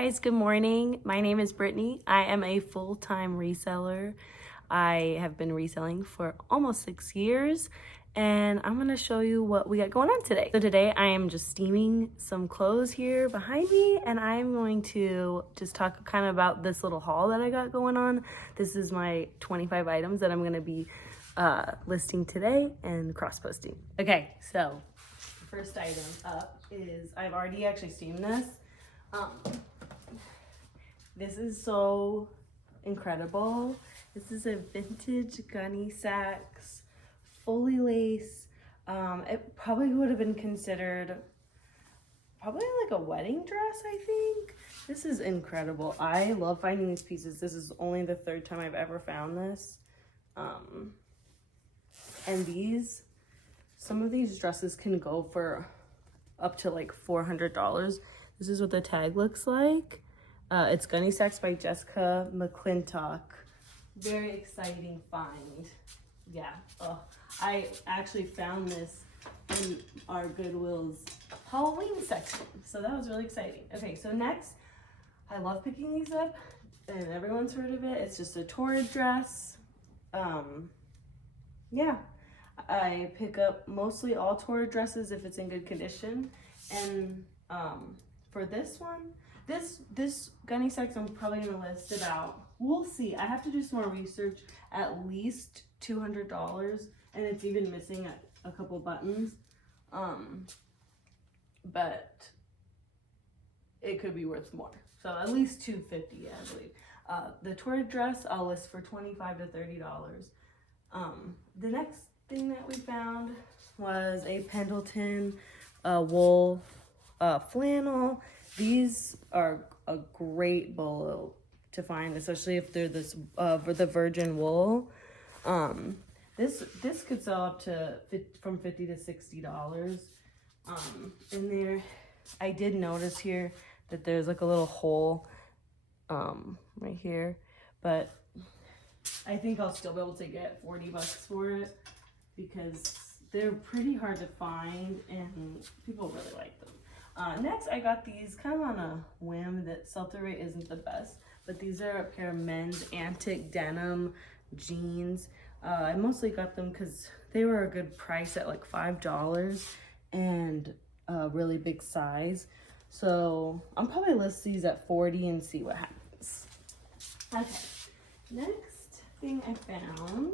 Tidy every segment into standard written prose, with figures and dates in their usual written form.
guys, good morning. My name is Brittany. I am a full-time reseller. I have been reselling for almost 6 years, and I'm gonna show you what we got going on today. So today I am just steaming some clothes here behind me, and I'm going to just talk kind of about this little haul that I got going on. This is my 25 items that I'm gonna be listing today and cross-posting. Okay, so first item up is, I've already actually steamed this. This is so incredible. This is a vintage gunny sacks, fully lace. It probably would have been considered probably like a wedding dress, I think. This is incredible. I love finding these pieces. This is only the third time I've ever found this. And some of these dresses can go for up to like $400. This is what the tag looks like. It's Gunny Sacks by Jessica McClintock. Very exciting find. Yeah. I actually found this in our Goodwill's Halloween section, so that was really exciting. Okay, so next, I love picking these up, and everyone's heard of it. It's just a torrid dress. Yeah. I pick up mostly all torrid dresses if it's in good condition, and for this one, this gunny sacks I'm probably gonna list about, we'll see, I have to do some more research, at least $200, and it's even missing a couple buttons, but it could be worth more, so at least $250, I believe. The torrid dress I'll list for $25 to $30. The next thing that we found was a Pendleton wool flannel. These are a great bolo to find, especially if they're this for the virgin wool. This could sell up to from $50 to $60. In there, I did notice here that there's like a little hole right here, but I think I'll still be able to get $40 for it because they're pretty hard to find and people really like them. Next, I got these kind of on a whim. That sell-through rate isn't the best, but these are a pair of men's antique denim jeans. I mostly got them because they were a good price at like $5 and a really big size. So I'm probably list these at $40 and see what happens. Okay, next thing I found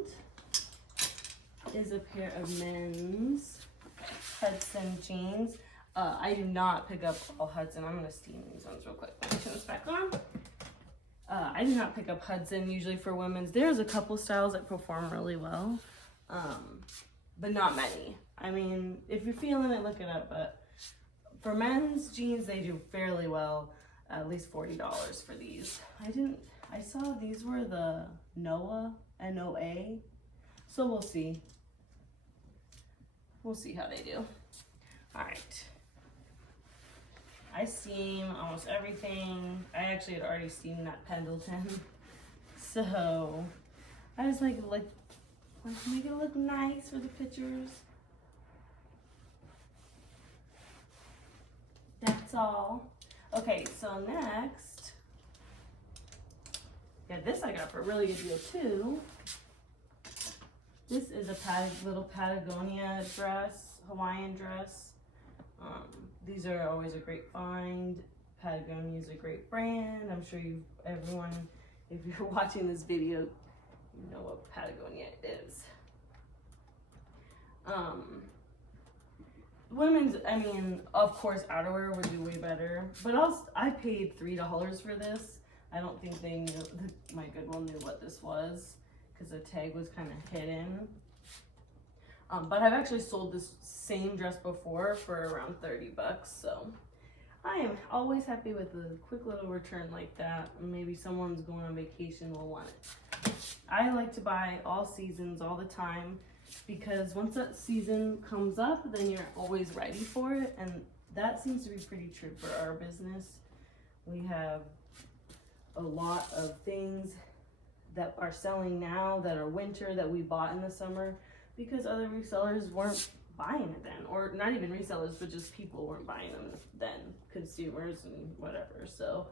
is a pair of men's Hudson jeans. I do not pick up all Hudson. I'm gonna steam these ones real quick. Let me turn this back on. I do not pick up Hudson usually for women's. There's a couple styles that perform really well, but not many. I mean, if you're feeling it, look it up. But for men's jeans, they do fairly well. At least $40 for these. I saw these were the Noah, N-O-A. So we'll see. We'll see how they do. All right. I steam almost everything. I actually had already steamed that Pendleton. So I was like, let's make it look nice for the pictures. That's all. Okay, so next, yeah, this I got for a really good deal too. This is a little Patagonia dress, Hawaiian dress. These are always a great find. Patagonia is a great brand. I'm sure everyone, if you're watching this video, you know what Patagonia is. Women's, I mean, of course, outerwear would be way better, but I paid $3 for this. I don't think they knew, my Goodwill knew what this was because the tag was kind of hidden. But I've actually sold this same dress before for around $30, so I am always happy with a quick little return like that. Maybe someone's going on vacation will want it. I like to buy all seasons all the time because once that season comes up, then you're always ready for it, and that seems to be pretty true for our business. We have a lot of things that are selling now that are winter that we bought in the summer because other resellers weren't buying it then, or not even resellers, but just people weren't buying them then, consumers and whatever. So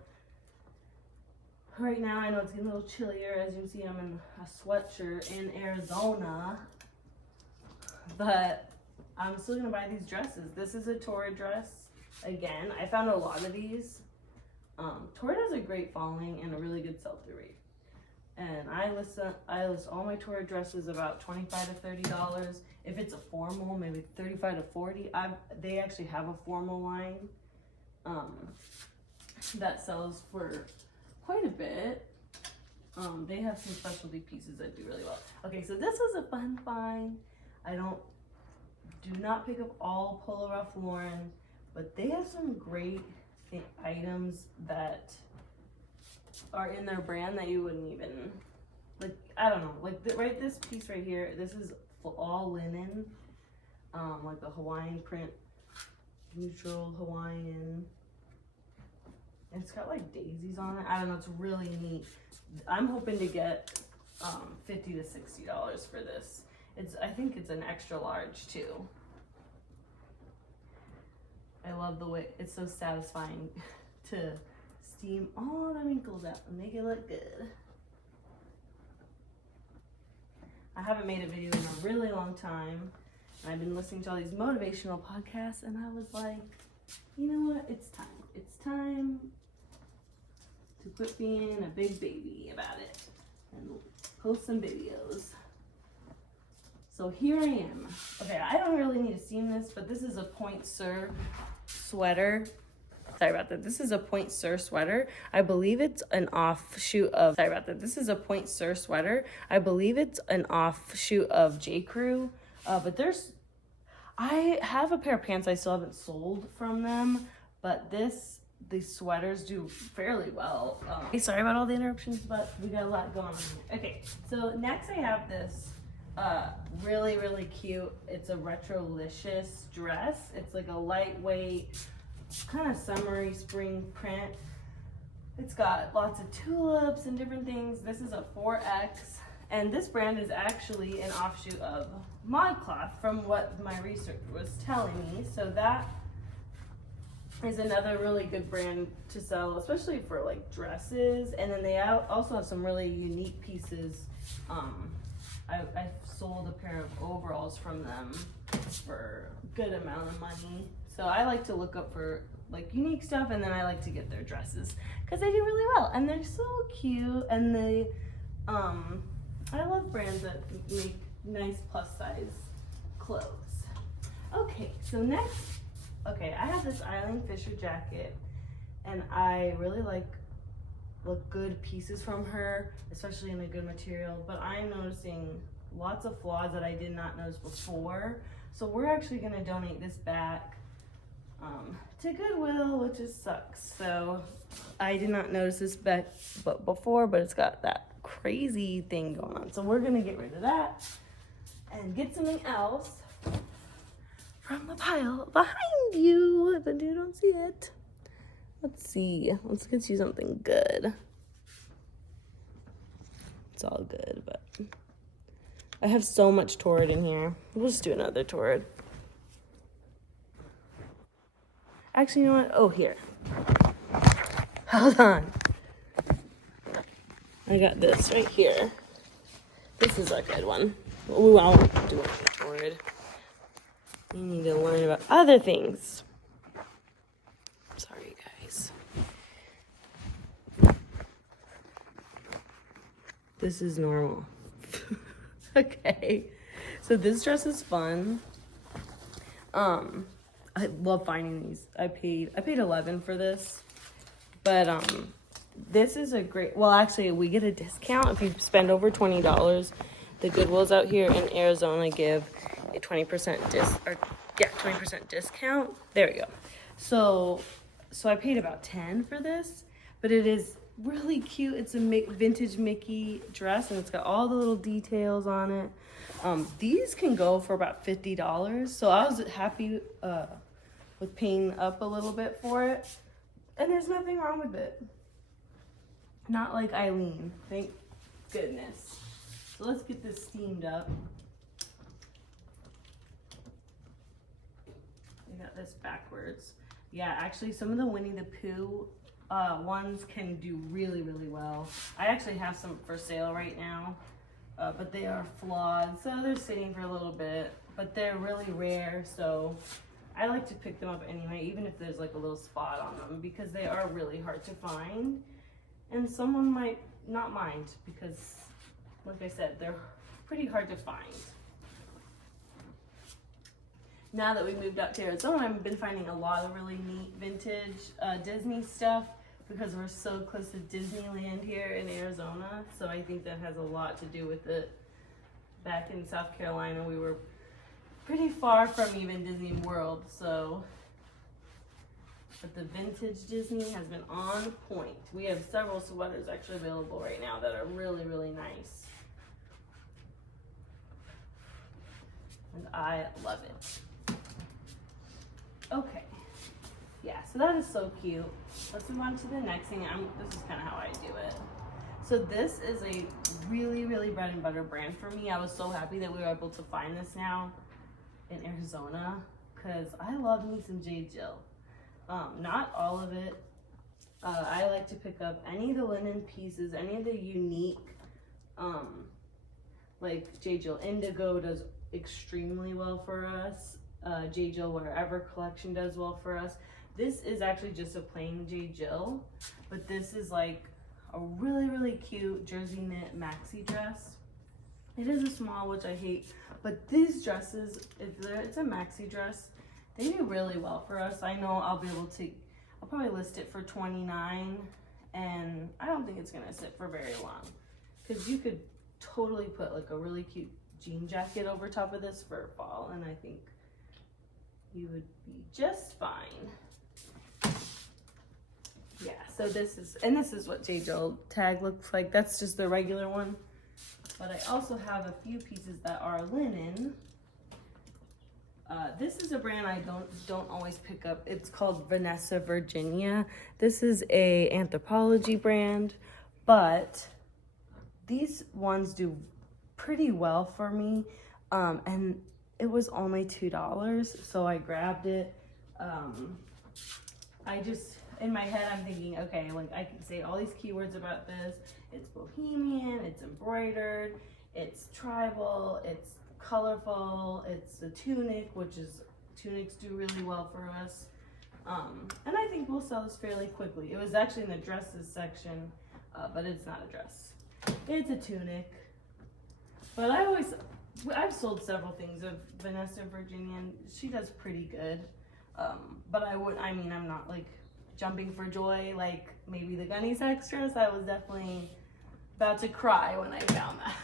right now I know it's getting a little chillier. As you can see, I'm in a sweatshirt in Arizona, but I'm still gonna buy these dresses. This is a Torrid dress. Again, I found a lot of these. Torrid has a great following and a really good sell-through rate. And I list all my Torrid dresses about $25 to $30. If it's a formal, maybe $35 to $40. They actually have a formal line that sells for quite a bit. They have some specialty pieces that do really well. Okay, so this was a fun find. Do not pick up all Polo Ralph Lauren, but they have some great items that are in their brand that you wouldn't even, like, I don't know, like this piece right here, this is all linen, like a Hawaiian print, neutral Hawaiian. And it's got like daisies on it. I don't know, it's really neat. I'm hoping to get $50 to $60 for this. I think it's an extra large too. I love the way it's so satisfying to steam all the wrinkles out and make it look good. I haven't made a video in a really long time, and I've been listening to all these motivational podcasts, and I was like, you know what, it's time. It's time to quit being a big baby about it and post some videos. So here I am. Okay, I don't really need to steam this, but this is a Point Sur sweater. Sorry about that. This is a Point Sur sweater. I believe it's an offshoot of, sorry about that. This is a Point Sur sweater. I believe it's an offshoot of J. Crew. But I have a pair of pants I still haven't sold from them, but these sweaters do fairly well. Okay, sorry about all the interruptions, but we got a lot going on here. Okay, so next I have this really, really cute. It's a Retrolicious dress. It's like a lightweight, kind of summery spring print. It's got lots of tulips and different things. This is a 4X, and this brand is actually an offshoot of ModCloth from what my research was telling me. So that is another really good brand to sell, especially for like dresses. And then they also have some really unique pieces. I sold a pair of overalls from them for a good amount of money. So I like to look up for like unique stuff, and then I like to get their dresses because they do really well and they're so cute. And I love brands that make nice plus size clothes. Okay, so next, I have this Eileen Fisher jacket, and I really like good pieces from her, especially in a good material, but I'm noticing lots of flaws that I did not notice before. So we're actually gonna donate this back to Goodwill, which just sucks. So I did not notice this before, but it's got that crazy thing going on. So we're gonna get rid of that and get something else from the pile behind you, but you don't see it. Let's see. Let's get you something good. It's all good, but I have so much Torrid in here. We'll just do another Torrid. Actually, you know what? Oh, here. Hold on. I got this right here. This is a good one. Ooh, I'll do it Torrid. You need to learn about other things. Sorry, guys. This is normal. Okay. So this dress is fun. I love finding these. I paid $11 for this. But this is a great, well, actually we get a discount if you spend over $20. The Goodwills out here in Arizona give a 20% 20% discount. There we go. So I paid about $10 for this, but it is really cute. It's a vintage Mickey dress, and it's got all the little details on it. These can go for about $50, so I was happy with paying up a little bit for it, and there's nothing wrong with it. Not like Eileen, thank goodness. So let's get this steamed up. I got this backwards. Yeah, actually some of the Winnie the Pooh ones can do really, really well. I actually have some for sale right now, but they are flawed, so they're sitting for a little bit, but they're really rare, so I like to pick them up anyway, even if there's like a little spot on them, because they are really hard to find, and someone might not mind, because like I said, they're pretty hard to find. Now that we moved up to Arizona, I've been finding a lot of really neat vintage Disney stuff, because we're so close to Disneyland here in Arizona, so I think that has a lot to do with it. Back in South Carolina, we were pretty far from even Disney World, so, but the vintage Disney has been on point. We have several sweaters actually available right now that are really, really nice. And I love it. Okay. Yeah, so that is so cute. Let's move on to the next thing. This is kind of how I do it. So this is a really, really bread and butter brand for me. I was so happy that we were able to find this now in Arizona, because I love me some J. Jill. Not all of it. I like to pick up any of the linen pieces, any of the unique, like J. Jill Indigo does extremely well for us. J. Jill Wherever collection does well for us. This is actually just a plain J. Jill, but this is like a really, really cute jersey knit maxi dress. It is a small, which I hate, but these dresses, it's a maxi dress, they do really well for us. I know I'll probably list it for $29, and I don't think it's gonna sit for very long, because you could totally put like a really cute jean jacket over top of this for fall, and I think you would be just fine. Yeah, so this is what J. Jill tag looks like. That's just the regular one. But I also have a few pieces that are linen. This is a brand I don't always pick up. It's called Vanessa Virginia. This is a Anthropologie brand, but these ones do pretty well for me. And it was only $2, so I grabbed it. In my head, I'm thinking, okay, like I can say all these keywords about this. It's bohemian, it's embroidered, it's tribal, it's colorful, it's a tunic, tunics do really well for us. And I think we'll sell this fairly quickly. It was actually in the dresses section, but it's not a dress. It's a tunic. But I've sold several things of Vanessa Virginia, and she does pretty good. But I'm not like jumping for joy like maybe the Gunny Sex dress. I was definitely about to cry when I found that,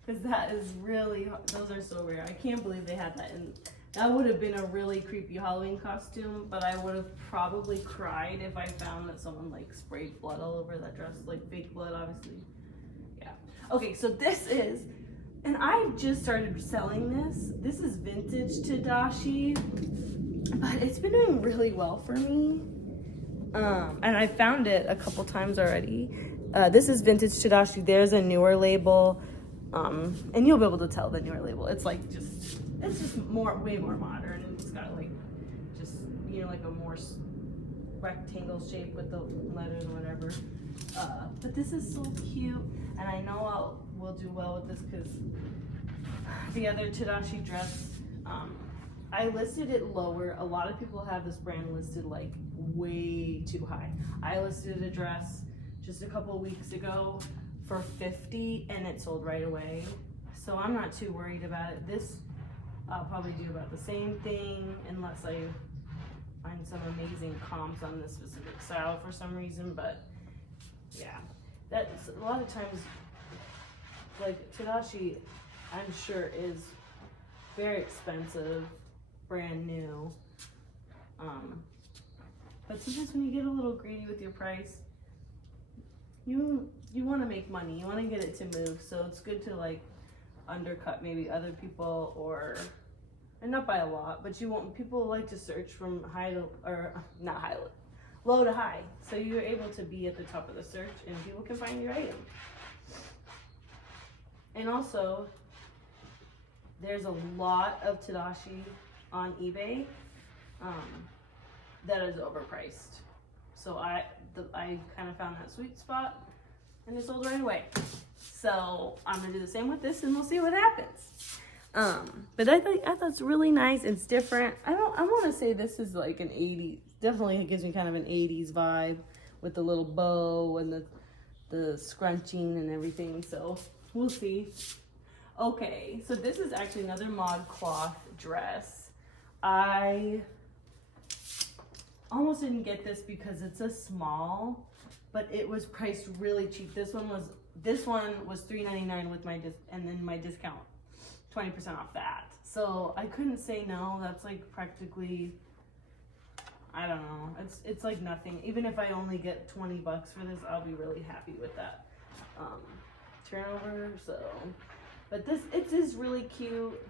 because that is really, those are so rare. I can't believe they had that, and that would have been a really creepy Halloween costume, but I would have probably cried if I found that someone like sprayed blood all over that dress, like fake blood, obviously. Yeah. Okay, so this is, and I just started selling this. This is vintage Tadashi, but it's been doing really well for me. And I found it a couple times already. This is vintage Tadashi. There's a newer label, and you'll be able to tell the newer label. It's just way more modern. And it's got like just, like a more rectangle shape with the letters and whatever. But this is so cute, and I know we'll do well with this, because the other Tadashi dress, I listed it lower. A lot of people have this brand listed like way too high. I listed a dress just a couple weeks ago for $50, and it sold right away. So I'm not too worried about it. This, I'll probably do about the same thing, unless I find some amazing comps on this specific style for some reason. But yeah, that's a lot of times, like Tadashi, I'm sure is very expensive, brand new. But sometimes when you get a little greedy with your price, you want to make money, you want to get it to move, so it's good to like undercut maybe other people, and not by a lot, but people like to search from low to high, so you're able to be at the top of the search and people can find your item. And also, there's a lot of Tadashi on eBay that is overpriced. So I kind of found that sweet spot and it sold right away. So I'm gonna do the same with this and we'll see what happens. But I thought it's really nice. It's different. I want to say this is like an 80s, definitely it gives me kind of an 80s vibe with the little bow and the scrunching and everything. So we'll see. Okay, so this is actually another mod cloth dress. I almost didn't get this because it's a small, but it was priced really cheap. This one was $3.99 with and then my discount 20% off that. So I couldn't say no. That's like practically, I don't know. It's like nothing. Even if I only get 20 bucks for this, I'll be really happy with that turnover. So, but it is really cute.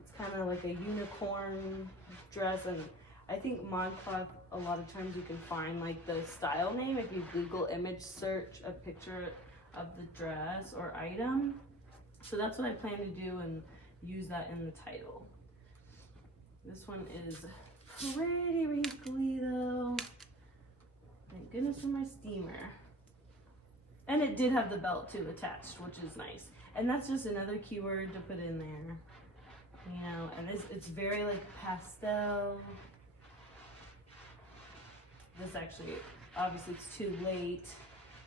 It's kind of like a unicorn dress, and I think mod cloth, a lot of times you can find like the style name if you Google image search a picture of the dress or item. So that's what I plan to do and use that in the title. This one is pretty wrinkly though. Thank goodness for my steamer. And it did have the belt too attached, which is nice. And that's just another keyword to put in there. You know, and it's very like pastel. This actually, obviously it's too late,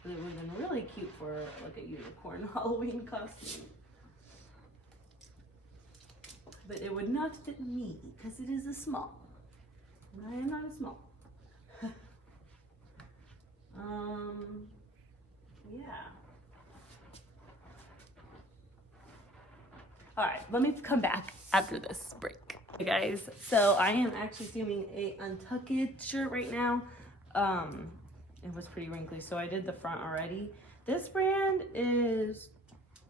but it would have been really cute for like a unicorn Halloween costume. But it would not fit me because it is a small. And I am not a small. Yeah. All right, let me come back after this break. Hey guys, so I am actually filming a untucked shirt right now. It was pretty wrinkly, so I did the front already. This brand is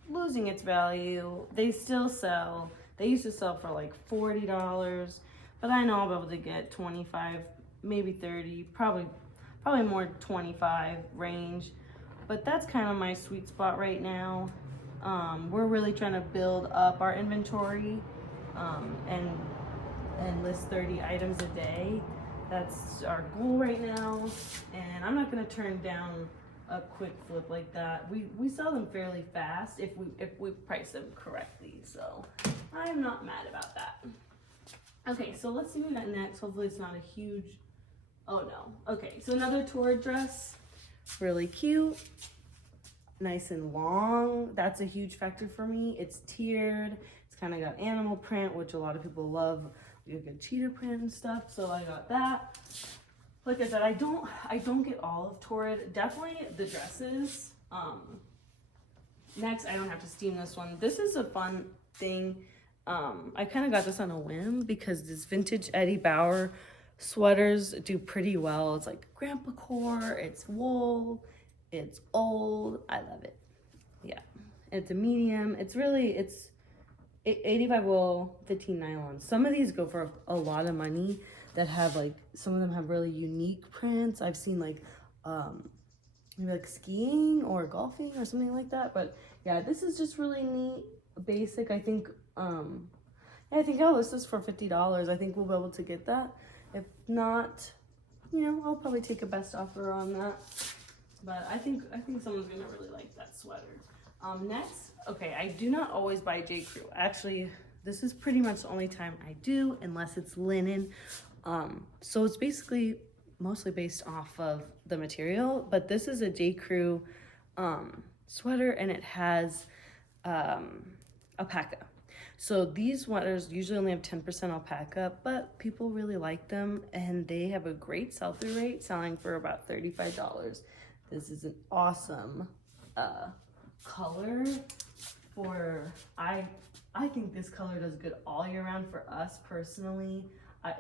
losing its value. They still sell. They used to sell for like $40, but I know I'll be able to get 25, maybe 30, probably more 25 range. But that's kind of my sweet spot right now. We're really trying to build up our inventory and list 30 items a day. That's our goal right now. And I'm not gonna turn down a quick flip like that. We sell them fairly fast if we price them correctly. So I'm not mad about that. Okay, so let's see what we got next. Hopefully it's not a huge, oh no. Okay, so another tour dress, really cute, nice and long. That's a huge factor for me. It's tiered. It's kind of got animal print, which a lot of people love. We have good cheetah print and stuff, so I got that. Like I said, I don't get all of Torrid. Definitely the dresses. Next, I don't have to steam this one. This is a fun thing. I kind of got this on a whim because this vintage Eddie Bauer sweaters do pretty well. It's like grandpa core, it's wool, it's old. I love it. Yeah, it's a medium. It's 85 wool, 15 nylon. Some of these go for a lot of money that have like, some of them have really unique prints. I've seen like, maybe like skiing or golfing or something like that. But yeah, this is just really neat, basic. I think, I think I'll list this for $50. I think we'll be able to get that. If not, you know, I'll probably take a best offer on that. But I think someone's gonna really like that sweater. Next, okay, I do not always buy J. Crew. Actually, this is pretty much the only time I do, unless it's linen. So it's basically mostly based off of the material, but this is a J. Crew sweater, and it has alpaca. So these sweaters usually only have 10% alpaca, but people really like them, and they have a great sell-through rate, selling for about $35. This is an awesome color for, I think this color does good all year round for us personally.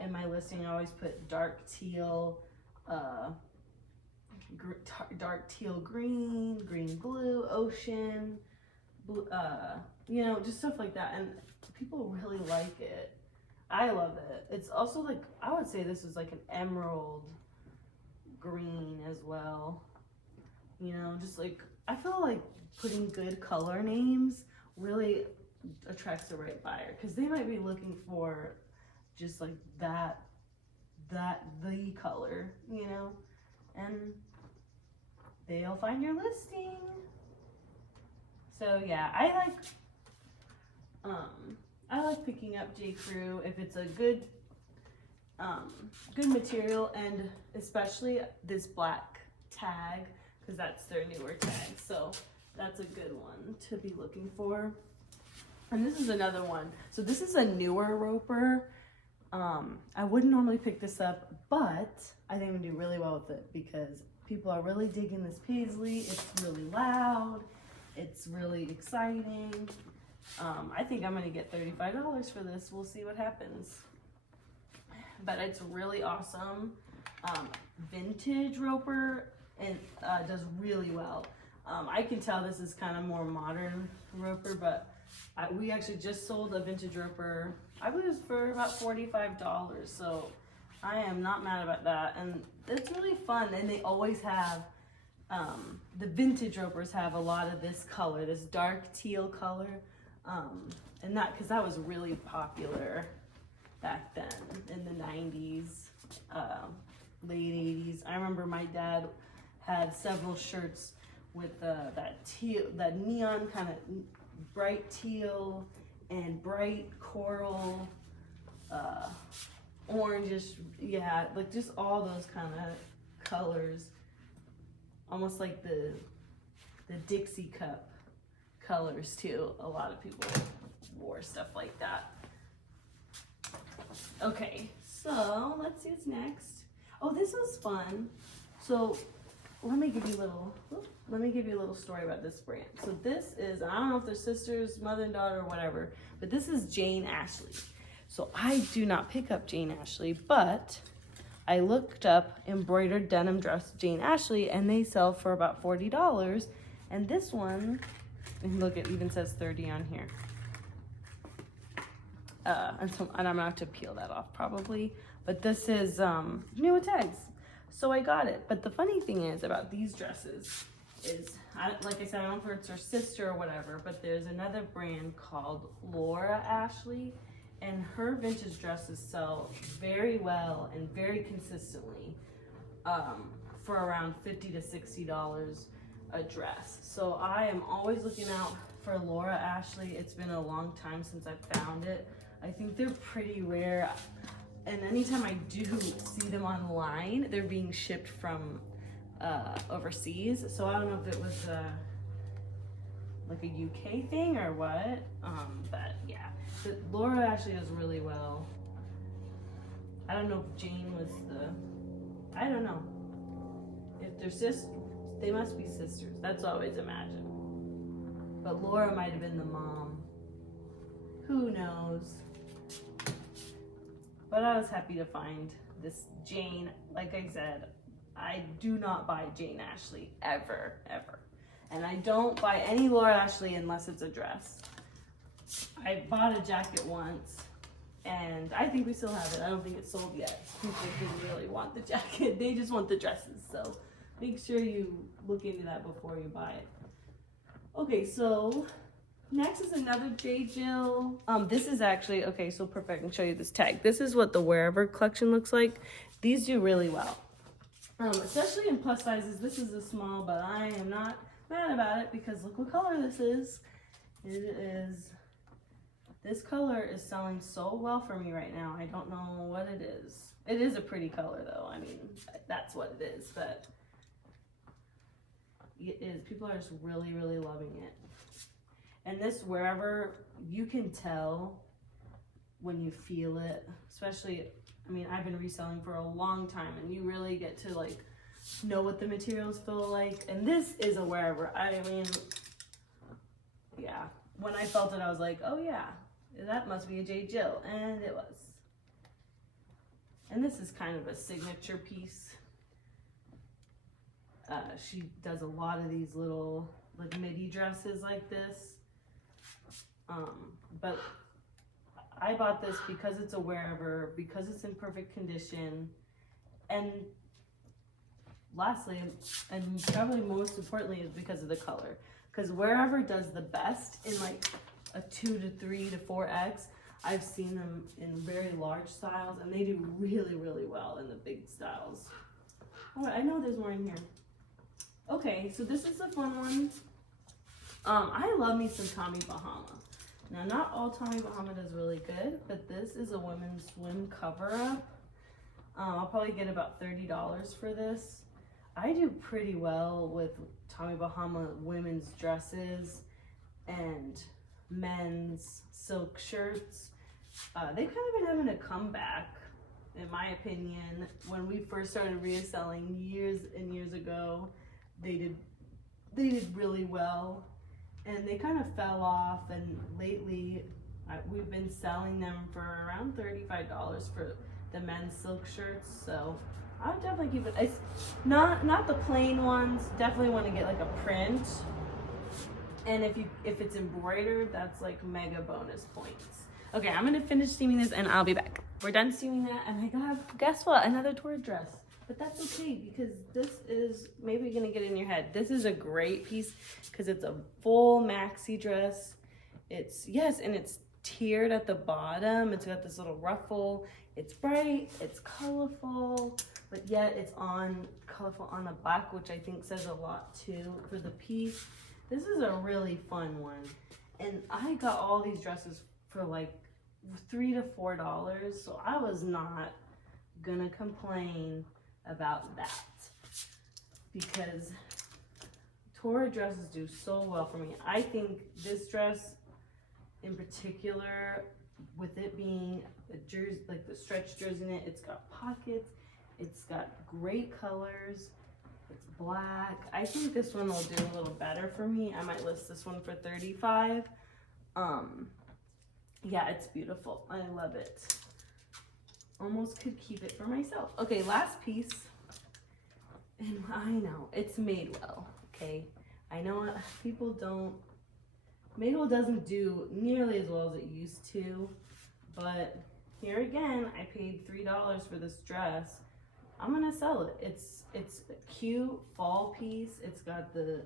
In my listing, I always put dark teal, dark teal green, green blue, ocean, blue, you know, just stuff like that. And people really like it. I love it. It's also like, I would say this is like an emerald green as well. You know, just like, I feel like putting good color names really attracts the right buyer, because they might be looking for just like that the color, you know, and they'll find your listing. So yeah, I like picking up J. Crew if it's a good material, and especially this black tag, because that's their newer tag. So that's a good one to be looking for. And this is another one. So this is a newer roper. I wouldn't normally pick this up, but I think I'm gonna do really well with it because people are really digging this paisley. It's really loud. It's really exciting. I think I'm gonna get $35 for this. We'll see what happens. But it's really awesome. Vintage roper, and does really well. I can tell this is kind of more modern roper, but we actually just sold a vintage roper, I believe it was for about $45. So I am not mad about that. And it's really fun. And they always have, the vintage ropers have a lot of this color, this dark teal color. And that, cause that was really popular back then in the 90s, late 80s. I remember my dad had several shirts with that teal, that neon kind of bright teal and bright coral, orangish, yeah, like just all those kind of colors, almost like the Dixie cup colors too. A lot of people wore stuff like that. Okay, so let's see what's next. Oh, this was fun. So let me give you a little story about this brand. So this is, I don't know if they're sisters, mother and daughter, or whatever, but this is Jane Ashley. So I do not pick up Jane Ashley, but I looked up embroidered denim dress Jane Ashley, and they sell for about $40. And this one, and look, it even says 30 on here. And I'm gonna have to peel that off probably, but this is new with tags. So I got it. But the funny thing is about these dresses is, like I said, I don't know if it's her sister or whatever, but there's another brand called Laura Ashley, and her vintage dresses sell very well and very consistently for around $50 to $60 a dress. So I am always looking out for Laura Ashley. It's been a long time since I found it. I think they're pretty rare. And anytime I do see them online, they're being shipped from overseas. So I don't know if it was like a UK thing or what. But yeah, but Laura actually does really well. I don't know if Jane was I don't know. If they're sisters, they must be sisters. That's what I always imagine. But Laura might have been the mom. Who knows? But I was happy to find this Jane. Like I said, I do not buy Jane Ashley ever. And I don't buy any Laura Ashley unless it's a dress. I bought a jacket once, and I think we still have it. I don't think it's sold yet. People didn't really want the jacket. They just want the dresses. So make sure you look into that before you buy it. Okay, so next is another J. Jill. This is actually, okay, so perfect. I can show you this tag. This is what the Wherever collection looks like. These do really well. Especially in plus sizes. This is a small, but I am not mad about it because look what color this is. This color is selling so well for me right now. I don't know what it is. It is a pretty color though. I mean, that's what it is, but it is. People are just really, really loving it. And this Wherever, you can tell when you feel it, especially, I mean, I've been reselling for a long time, and you really get to like know what the materials feel like. And this is a Wherever. I mean, yeah, when I felt it, I was like, oh yeah, that must be a J. Jill, and it was. And this is kind of a signature piece. She does a lot of these little like midi dresses like this. But I bought this because it's a Wherever, because it's in perfect condition, and lastly, and probably most importantly, is because of the color. Because Wherever does the best in like a 2 to 3 to 4X. I've seen them in very large styles, and they do really, really well in the big styles. Oh, I know there's more in here. Okay, so this is the fun one. I love me some Tommy Bahama. Now, not all Tommy Bahama does really good, but this is a women's swim cover-up. I'll probably get about $30 for this. I do pretty well with Tommy Bahama women's dresses and men's silk shirts. They've kind of been having a comeback, in my opinion. When we first started reselling years and years ago, they did really well, and they kind of fell off, and lately we've been selling them for around $35 for the men's silk shirts. So I would definitely keep it. It's not the plain ones. Definitely want to get like a print, and if it's embroidered, that's like mega bonus points. Okay, I'm gonna finish steaming this and I'll be back. We're done steaming that, and I got, guess what, another tour dress. But that's okay, because this is, maybe you're gonna get in your head, this is a great piece because it's a full maxi dress. It's, yes, and it's tiered at the bottom. It's got this little ruffle. It's bright, it's colorful, but yet it's colorful on the back, which I think says a lot too for the piece. This is a really fun one. And I got all these dresses for like $3 to $4, so I was not gonna complain about that, because Torah dresses do so well for me. I think this dress in particular, with it being a jersey, like the stretch jersey in it, it's got pockets, it's got great colors, it's black. I think this one will do a little better for me. I might list this one for $35. Yeah, it's beautiful. I love it. Almost could keep it for myself. Okay, last piece. And I know, it's Madewell, okay? I know people don't, Madewell doesn't do nearly as well as it used to, but here again, I paid $3 for this dress. I'm gonna sell it. It's a cute fall piece. It's got the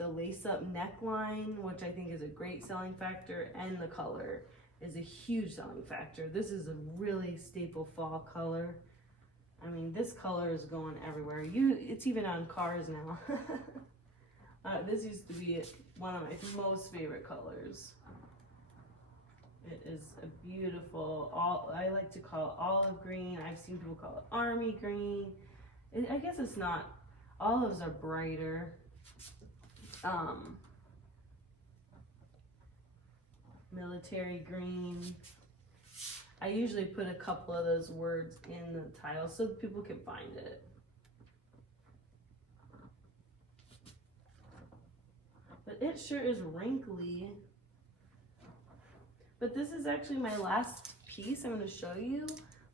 lace-up neckline, which I think is a great selling factor, and the color is a huge selling factor. This is a really staple fall color. I mean, this color is going everywhere. It's even on cars now. This used to be one of my most favorite colors. It is a beautiful, I like to call it olive green. I've seen people call it army green. I guess it's not, olives are brighter. Military green. I usually put a couple of those words in the title so that people can find it. But it sure is wrinkly. But this is actually my last piece I'm going to show you.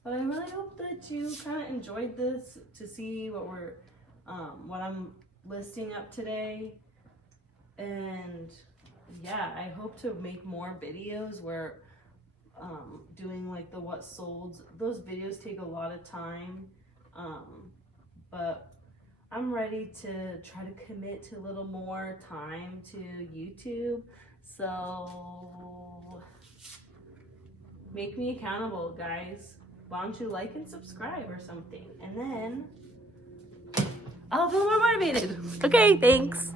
But I really hope that you kind of enjoyed this, to see what what I'm listing up today. And yeah, I hope to make more videos where doing like the what sold. Those videos take a lot of time, but I'm ready to try to commit to a little more time to YouTube. So make me accountable, guys. Why don't you like and subscribe or something, and then I'll feel more motivated. Okay, thanks.